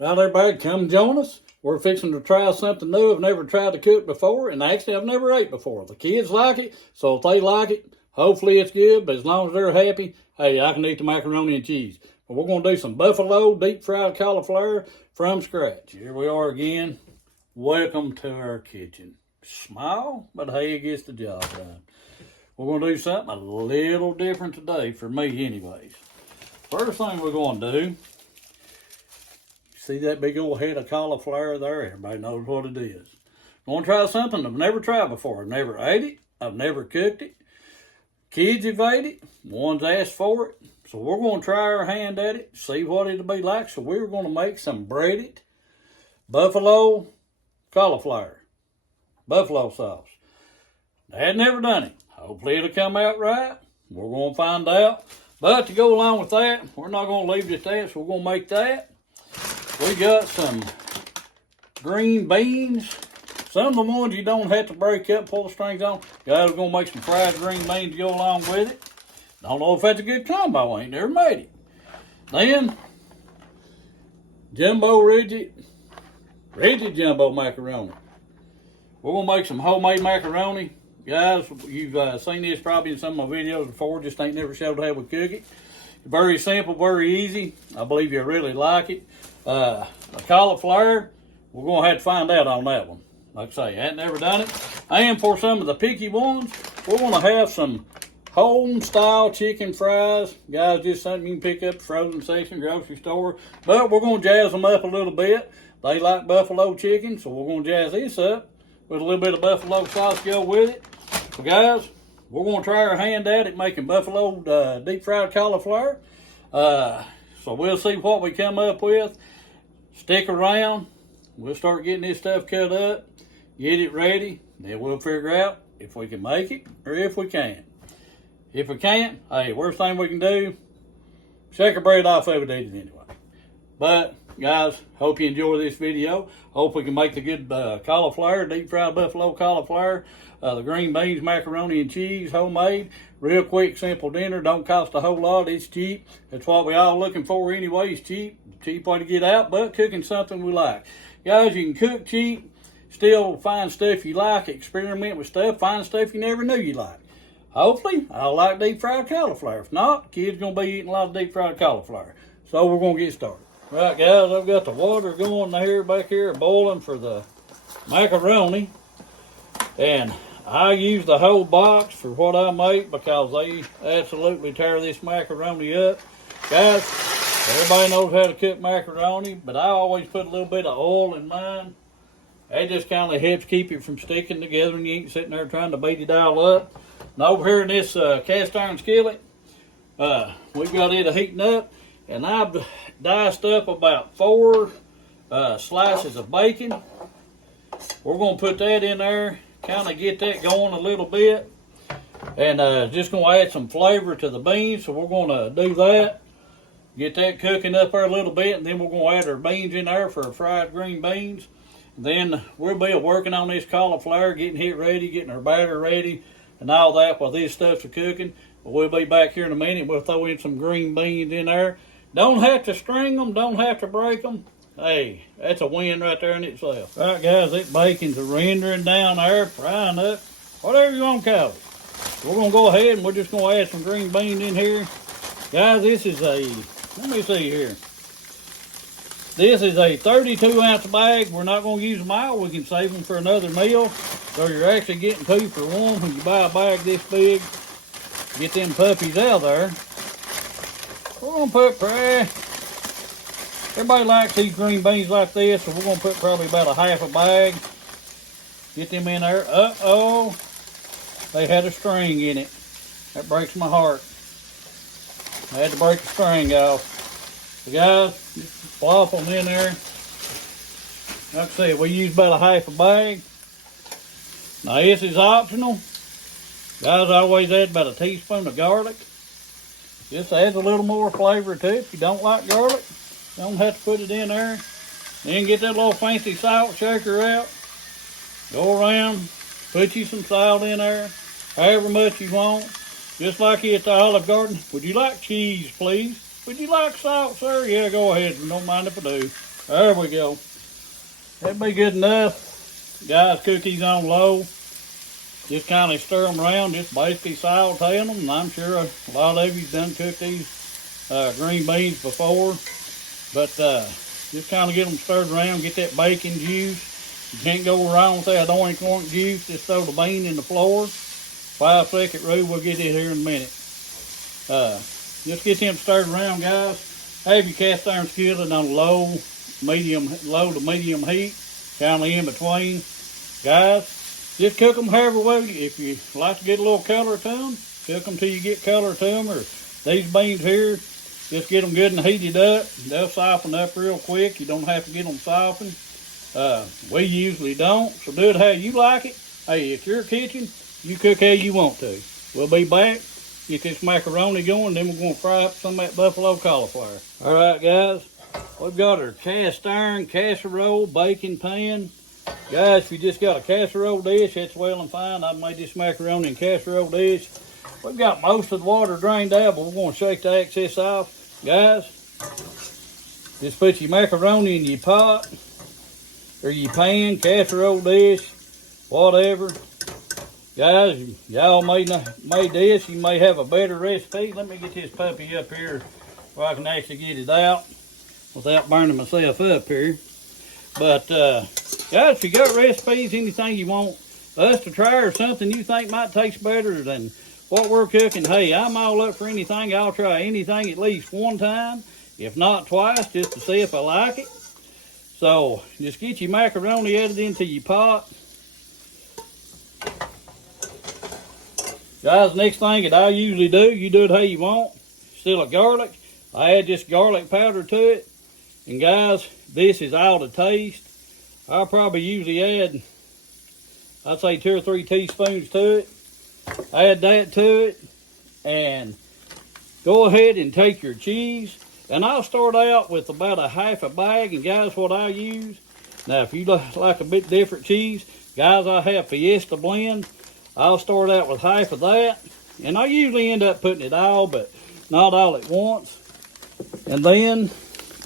Right, everybody, come join us. We're fixing to try something new I've never tried to cook before, and actually I've never ate before. The kids like it, so if they like it, hopefully it's good, but as long as they're happy, hey, I can eat the macaroni and cheese. But we're going to do some buffalo deep fried cauliflower from scratch. Here we are again. Welcome to our kitchen. Small, but hey, it gets the job done. We're going to do something a little different today, for me anyways. First thing we're going to do, see that big old head of cauliflower there? Everybody knows what it is. I'm going to try something I've never tried before. I've never ate it. I've never cooked it. Kids have ate it. One's asked for it. So we're going to try our hand at it, see what it'll be like. So we're going to make some breaded buffalo cauliflower. Buffalo sauce. I had never done it. Hopefully it'll come out right. We're going to find out. But to go along with that, we're not going to leave it at that. So we're going to make that. We got some green beans. Some of the ones you don't have to break up, pull the strings on. Guys, we're going to make some fried green beans to go along with it. Don't know if that's a good combo. I ain't never made it. Then, jumbo rigid jumbo macaroni. We're going to make some homemade macaroni. Guys, you've seen this probably in some of my videos before, just ain't never showed how we cook it. Very simple, very easy. I believe you'll really like it. The cauliflower, we're going to have to find out on that one. Like I say, I ain't never done it. And for some of the picky ones, we're going to have some home-style chicken fries. Guys, just something you can pick up at the frozen section, grocery store. But we're going to jazz them up a little bit. They like buffalo chicken, so we're going to jazz this up with a little bit of buffalo sauce to go with it. So guys, we're going to try our hand at it making buffalo deep fried cauliflower. So we'll see what we come up with. Stick around. We'll start getting this stuff cut up, get it ready, then we'll figure out if we can make it or if we can't. If we can't, hey, worst thing we can do, shake our bread off of it, eat it anyway. But guys, hope you enjoy this video. Hope we can make the good cauliflower, deep fried buffalo cauliflower, the green beans, macaroni and cheese, homemade. Real quick, simple dinner. Don't cost a whole lot. It's cheap. That's what we all looking for anyway. It's cheap. Cheap way to get out, but cooking something we like. Guys, you can cook cheap, still find stuff you like, experiment with stuff, find stuff you never knew you like. Hopefully, I'll like deep fried cauliflower. If not, kids going to be eating a lot of deep fried cauliflower. So we're going to get started. Right, guys, I've got the water going there back here boiling for the macaroni. And I use the whole box for what I make because they absolutely tear this macaroni up. Guys, everybody knows how to cook macaroni, but I always put a little bit of oil in mine. That just kind of helps keep it from sticking together and you ain't sitting there trying to beat it all up. And over here in this cast iron skillet, we've got it heating up. And I've diced up about 4 slices of bacon. We're going to put that in there, kind of get that going a little bit. And just going to add some flavor to the beans. So we're going to do that. Get that cooking up there a little bit. And then we're going to add our beans in there for our fried green beans. And then we'll be working on this cauliflower, getting it ready, getting our batter ready, and all that while this stuff's cooking. But we'll be back here in a minute. We'll throw in some green beans in there. Don't have to string them, don't have to break them. Hey, that's a win right there in itself. All right, guys, that bacon's rendering down there, frying up, whatever you want to call it. We're going to go ahead and we're just going to add some green beans in here. Guys, this is let me see here. This is a 32-ounce bag. We're not going to use them all. We can save them for another meal. So you're actually getting 2 for 1 when you buy a bag this big. Get them puppies out there. We're going to put everybody likes these green beans like this, so we're going to put probably about a half a bag. Get them in there. Uh-oh. They had a string in it. That breaks my heart. I had to break the string off. So guys, just plop them in there. Like I said, we use about a half a bag. Now this is optional. Guys, I always add about a teaspoon of garlic. Just adds a little more flavor to it. If you don't like garlic, you don't have to put it in there. Then get that little fancy salt shaker out. Go around, put you some salt in there, however much you want. Just like at the Olive Garden. Would you like cheese, please? Would you like salt, sir? Yeah, go ahead. Don't mind if I do. There we go. That'd be good enough. Guys, cook these on low. Just kind of stir them around, just basically sauteing them. And I'm sure a lot of you've done cooked these green beans before. But just kind of get them stirred around, get that bacon juice. You can't go wrong with that orange juice. Just throw the bean in the floor. 5-second rule, we'll get it here in a minute. Just get them stirred around, guys. Have your cast iron skillet on low to medium heat, kind of in between. Guys, just cook them however way. If you like to get a little color to them, cook them till you get color to them. Or these beans here, just get them good and heated up. They'll soften up real quick. You don't have to get them softened. We usually don't, so do it how you like it. Hey, it's your kitchen. You cook how you want to. We'll be back. Get this macaroni going, then we're going to fry up some of that buffalo cauliflower. All right, guys. We've got our cast iron casserole baking pan. Guys, if you just got a casserole dish, that's well and fine. I've made this macaroni in casserole dish. We've got most of the water drained out, but we're going to shake the excess off. Guys, just put your macaroni in your pot or your pan, casserole dish, whatever. Guys, y'all made this. You may have a better recipe. Let me get this puppy up here where I can actually get it out without burning myself up here. But, guys, if you got recipes, anything you want us to try or something you think might taste better than what we're cooking, hey, I'm all up for anything. I'll try anything at least one time, if not twice, just to see if I like it. So, just get your macaroni added into your pot. Guys, next thing that I usually do, you do it how you want. Still a garlic. I add just garlic powder to it. And guys, this is all to taste. I'll probably usually add, I'd say 2 or 3 teaspoons to it. Add that to it. And go ahead and take your cheese. And I'll start out with about a half a bag. And guys, what I use. Now, if you like a bit different cheese, guys, I have Fiesta blend. I'll start out with half of that. And I usually end up putting it all, but not all at once. And then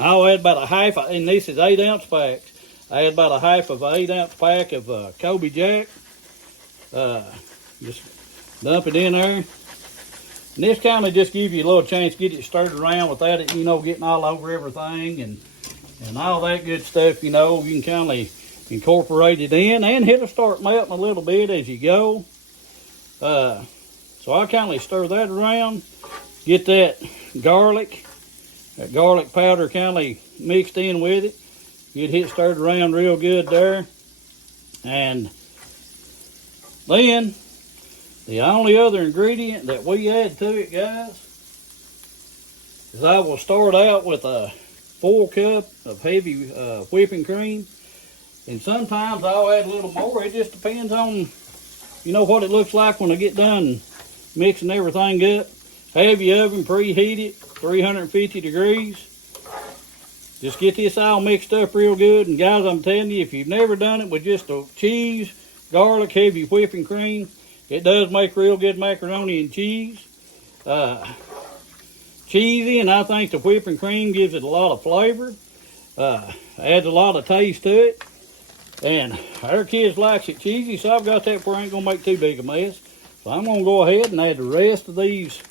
I'll add about a half, and this is 8-ounce packs. I add about a half of an 8-ounce pack of Colby Jack. Just dump it in there. And this kind of just gives you a little chance to get it stirred around without it, getting all over everything and all that good stuff, You can kind of incorporate it in, and it'll start melting a little bit as you go. So I kind of stir that around, get that garlic powder kind of mixed in with it. Get it stirred around real good there. And then the only other ingredient that we add to it, guys, is I will start out with a 4 cup of heavy whipping cream. And sometimes I'll add a little more. It just depends on, what it looks like when I get done mixing everything up. Have your oven preheated, 350 degrees. Just get this all mixed up real good. And guys, I'm telling you, if you've never done it with just a cheese, garlic, heavy whipping cream, it does make real good macaroni and cheese. Cheesy, and I think the whipping cream gives it a lot of flavor. Adds a lot of taste to it. And our kids likes it cheesy, so I've got that where I ain't going to make too big a mess. So I'm going to go ahead and add the rest of these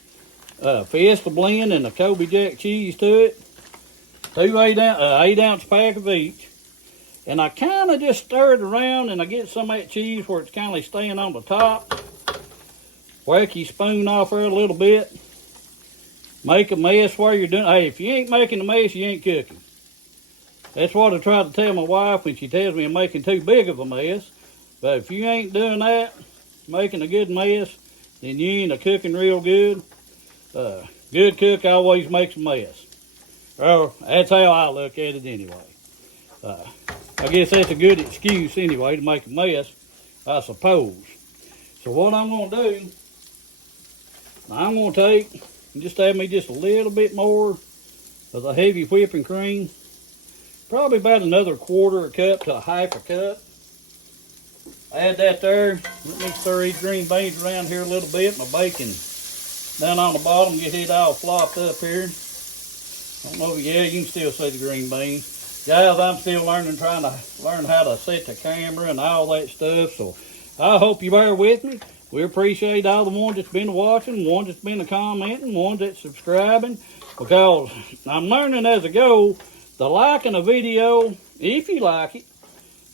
Fiesta blend and the Colby Jack cheese to it. 2 8-ounce pack of each. And I kind of just stir it around, and I get some of that cheese where it's kind of staying on the top. Whack your spoon off there a little bit. Make a mess while you're doing it. Hey, if you ain't making a mess, you ain't cooking. That's what I try to tell my wife when she tells me I'm making too big of a mess. But if you ain't doing that, making a good mess, then you ain't a cooking real good. Good cook always makes a mess. Well, that's how I look at it anyway. I guess that's a good excuse anyway to make a mess, I suppose. So what I'm going to do, I'm going to take and just add me just a little bit more of the heavy whipping cream. Probably about another 1/4 cup to a 1/2 cup. Add that there. Let me stir these green beans around here a little bit. My bacon down on the bottom, get it all flopped up here. I don't know, yeah, you can still see the green beans. Guys, I'm still learning, trying to learn how to set the camera and all that stuff. So I hope you bear with me. We appreciate all the ones that's been watching, ones that's been commenting, ones that's subscribing. Because I'm learning as I go, the liking a video, if you like it,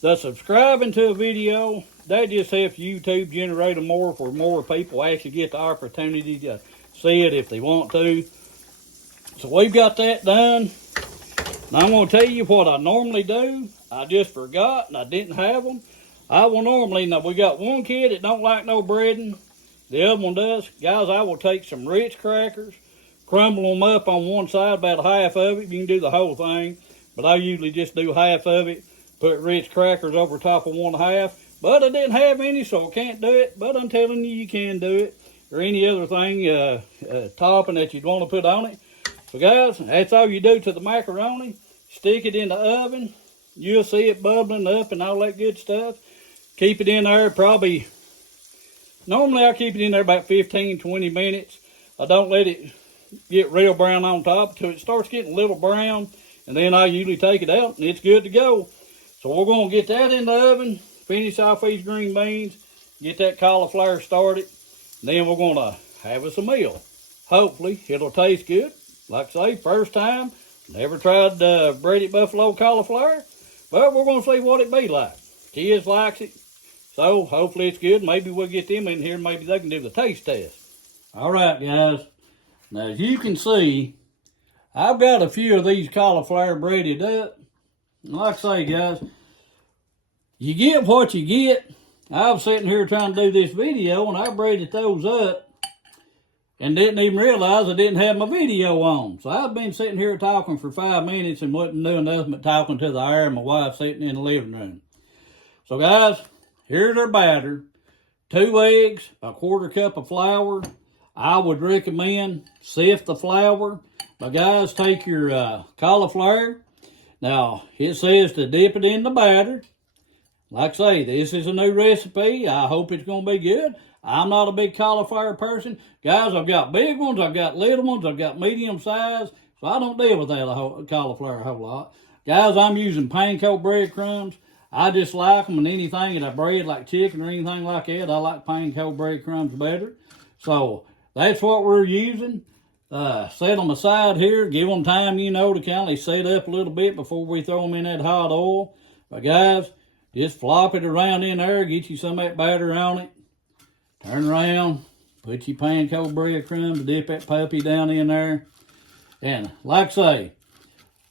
the subscribing to a video, that just helps YouTube generate more for more people actually get the opportunity to see it if they want to. So we've got that done. Now I'm going to tell you what I normally do. I just forgot and I didn't have them. I will normally, now we got one kid that don't like no breading. The other one does. Guys, I will take some Ritz crackers, crumble them up on one side, about half of it. You can do the whole thing, but I usually just do half of it. Put Ritz crackers over top of one half. But I didn't have any, so I can't do it. But I'm telling you, you can do it. Or any other thing, topping that you'd want to put on it. So guys, that's all you do to the macaroni. Stick it in the oven. You'll see it bubbling up and all that good stuff. Keep it in there probably, normally I keep it in there about 15, 20 minutes. I don't let it get real brown on top until it starts getting a little brown. And then I usually take it out and it's good to go. So we're going to get that in the oven, finish off these green beans, get that cauliflower started. Then we're going to have us a meal. Hopefully it'll taste good. Like I say, first time, never tried breaded buffalo cauliflower, but we're going to see what it be like. Kids likes it, so hopefully it's good. Maybe we'll get them in here, maybe they can do the taste test. All right, guys. Now, as you can see, I've got a few of these cauliflower breaded up. Like I say, guys, you get what you get. I was sitting here trying to do this video, and I breaded those up and didn't even realize I didn't have my video on. So I've been sitting here talking for 5 minutes and wasn't doing nothing but talking to the air and my wife sitting in the living room. So guys, here's our batter. 2 eggs, a 1/4 cup of flour. I would recommend sift the flour. But guys, take your cauliflower. Now, it says to dip it in the batter. Like I say, this is a new recipe. I hope it's going to be good. I'm not a big cauliflower person. Guys, I've got big ones, I've got little ones, I've got medium size, so I don't deal with that cauliflower a whole lot. Guys, I'm using panko breadcrumbs. I just like them, and anything that I bread, like chicken or anything like that, I like panko breadcrumbs better. So, that's what we're using. Set them aside here, give them time, you know, to kind of set up a little bit before we throw them in that hot oil. But guys, just flop it around in there, get you some of that batter on it. Turn around, put your panko breadcrumbs, dip that puppy down in there. And like I say,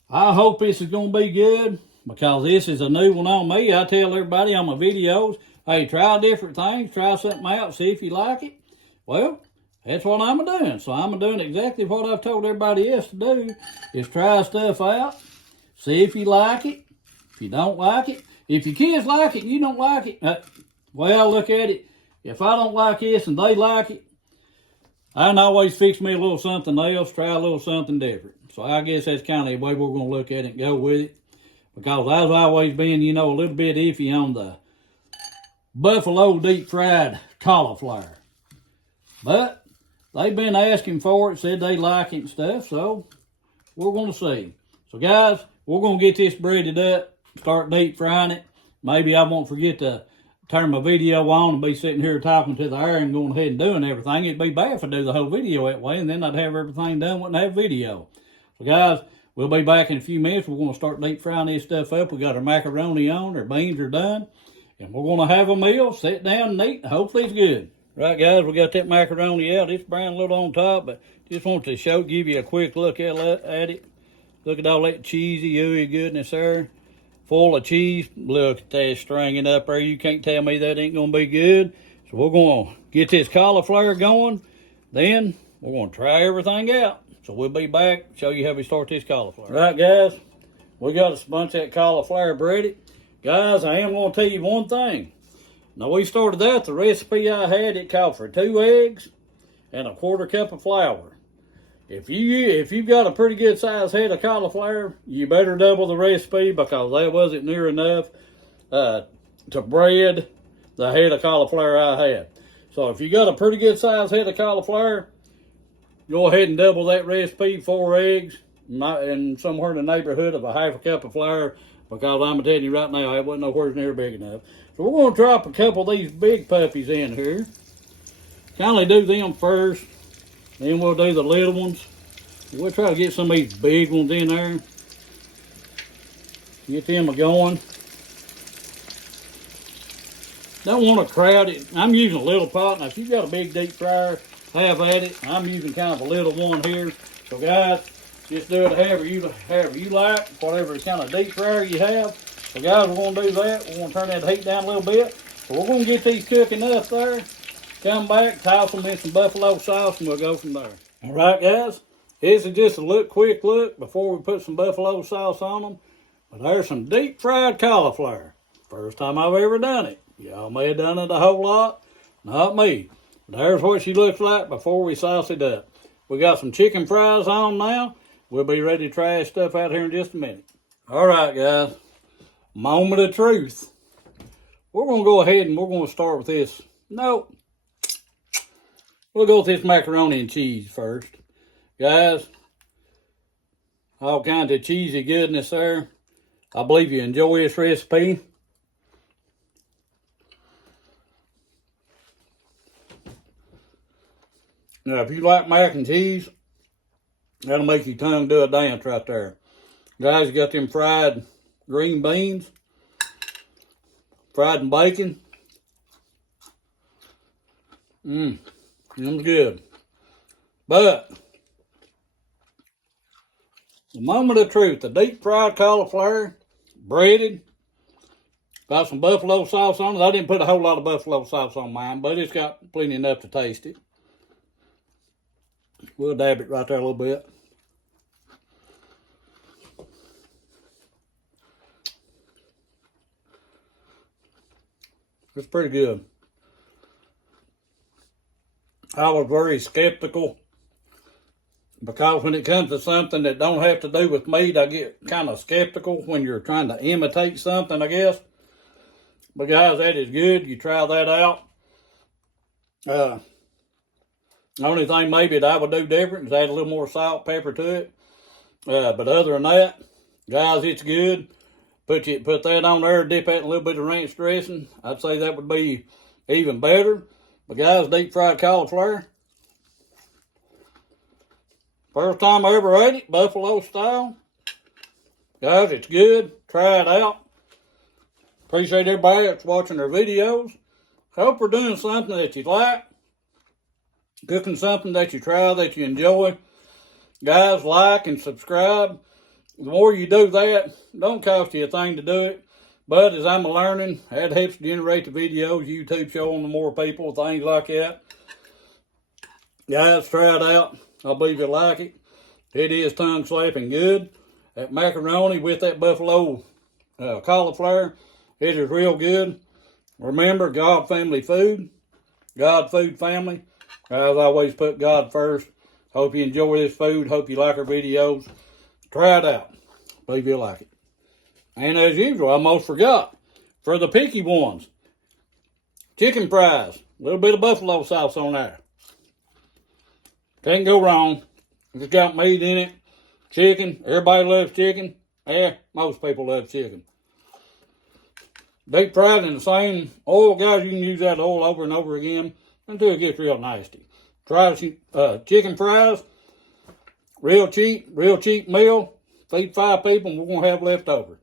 I hope this is going to be good because this is a new one on me. I tell everybody on my videos, hey, try different things, try something out, see if you like it. Well, that's what I'm doing. So I'm doing exactly what I've told everybody else to do, is try stuff out, see if you like it. If you don't like it, if your kids like it and you don't like it, well, look at it. If I don't like this and they like it, I can always fix me a little something else, try a little something different. So I guess that's kind of the way we're going to look at it and go with it. Because I've always been, you know, a little bit iffy on the buffalo deep fried cauliflower. But they've been asking for it, said they like it and stuff, so we're going to see. So guys, we're going to get this breaded up, start deep frying it. Maybe I won't forget to turn my video on and be sitting here talking to the air and going ahead and doing everything. It'd be bad if I do the whole video that way, and then I'd have everything done, wouldn't have video. So guys, we'll be back in a few minutes. We're going to start deep frying this stuff up. We got our macaroni on, our beans are done, and we're going to have a meal, sit down and eat. Hopefully it's good. Right guys, we got that macaroni out. It's brown a little on top, but just want to give you a quick look at it. Look at all that cheesy, ooey goodness there. Full of cheese. Look at that stringing up there. You can't tell me that ain't going to be good. So we're going to get this cauliflower going. Then we're going to try everything out. So we'll be back, show you how we start this cauliflower. Right, guys, we got a bunch of that cauliflower breaded. Guys, I am going to tell you one thing. Now, we started out, the recipe I had, it called for 2 eggs and a 1/4 cup of flour. If you've got a pretty good size head of cauliflower, you better double the recipe because that wasn't near enough to bread the head of cauliflower I had. So if you got a pretty good size head of cauliflower, go ahead and double that recipe, 4 eggs in somewhere in the neighborhood of a half a cup of flour, because I'm telling you right now, it wasn't nowhere near big enough. So we're going to drop a couple of these big puppies in here. Kindly do them first, then we'll do the little ones. We'll try to get some of these big ones in there. Get them going. Don't want to crowd it. I'm using a little pot. Now, if you've got a big deep fryer, have at it. I'm using kind of a little one here. So, guys, just do it however you like, whatever kind of deep fryer you have. So, guys, we're going to do that. We're going to turn that heat down a little bit. So, we're going to get these cooking up there. Come back, toss them in some buffalo sauce, and we'll go from there. All right, guys. This is just a quick look before we put some buffalo sauce on them. But there's some deep fried cauliflower. First time I've ever done it. Y'all may have done it a whole lot. Not me. But there's what she looks like before we sauce it up. We got some chicken fries on now. We'll be ready to try this stuff out here in just a minute. All right, guys. Moment of truth. We're going to go ahead and we're going to start with this. Nope. We'll go with this macaroni and cheese first. Guys, all kinds of cheesy goodness there. I believe you enjoy this recipe. Now, if you like mac and cheese, that'll make your tongue do a dance right there. Guys, you got them fried green beans, fried and bacon. Them's good. But the moment of truth, the deep fried cauliflower, breaded, got some buffalo sauce on it. I didn't put a whole lot of buffalo sauce on mine, but it's got plenty enough to taste it. We'll dab it right there a little bit. It's pretty good. I was very skeptical because when it comes to something that don't have to do with meat, I get kind of skeptical when you're trying to imitate something, I guess. But guys, that is good. You try that out. The only thing maybe that I would do different is add a little more salt, pepper to it. But other than that, guys, it's good. Put that on there, dip that in a little bit of ranch dressing. I'd say that would be even better. But guys, deep fried cauliflower. First time I ever ate it, buffalo style. Guys, it's good. Try it out. Appreciate everybody that's watching our videos. Hope we're doing something that you like. Cooking something that you try, that you enjoy. Guys, like and subscribe. The more you do that, don't cost you a thing to do it. But as I'm learning, that helps generate the videos, YouTube showing to more people, things like that. Guys, try it out. I believe you'll like it. It is tongue slapping good. That macaroni with that buffalo cauliflower, it is real good. Remember, God family food. God food family. As always, put God first. Hope you enjoy this food. Hope you like our videos. Try it out. Believe you'll like it. And as usual, I almost forgot. For the picky ones, chicken fries. A little bit of buffalo sauce on there. Can't go wrong. It's got meat in it. Chicken. Everybody loves chicken. Yeah, most people love chicken. Deep fried in the same oil, guys. You can use that oil over and over again until it gets real nasty. Try chicken fries. Real cheap meal. Feed 5 people and we're going to have leftover.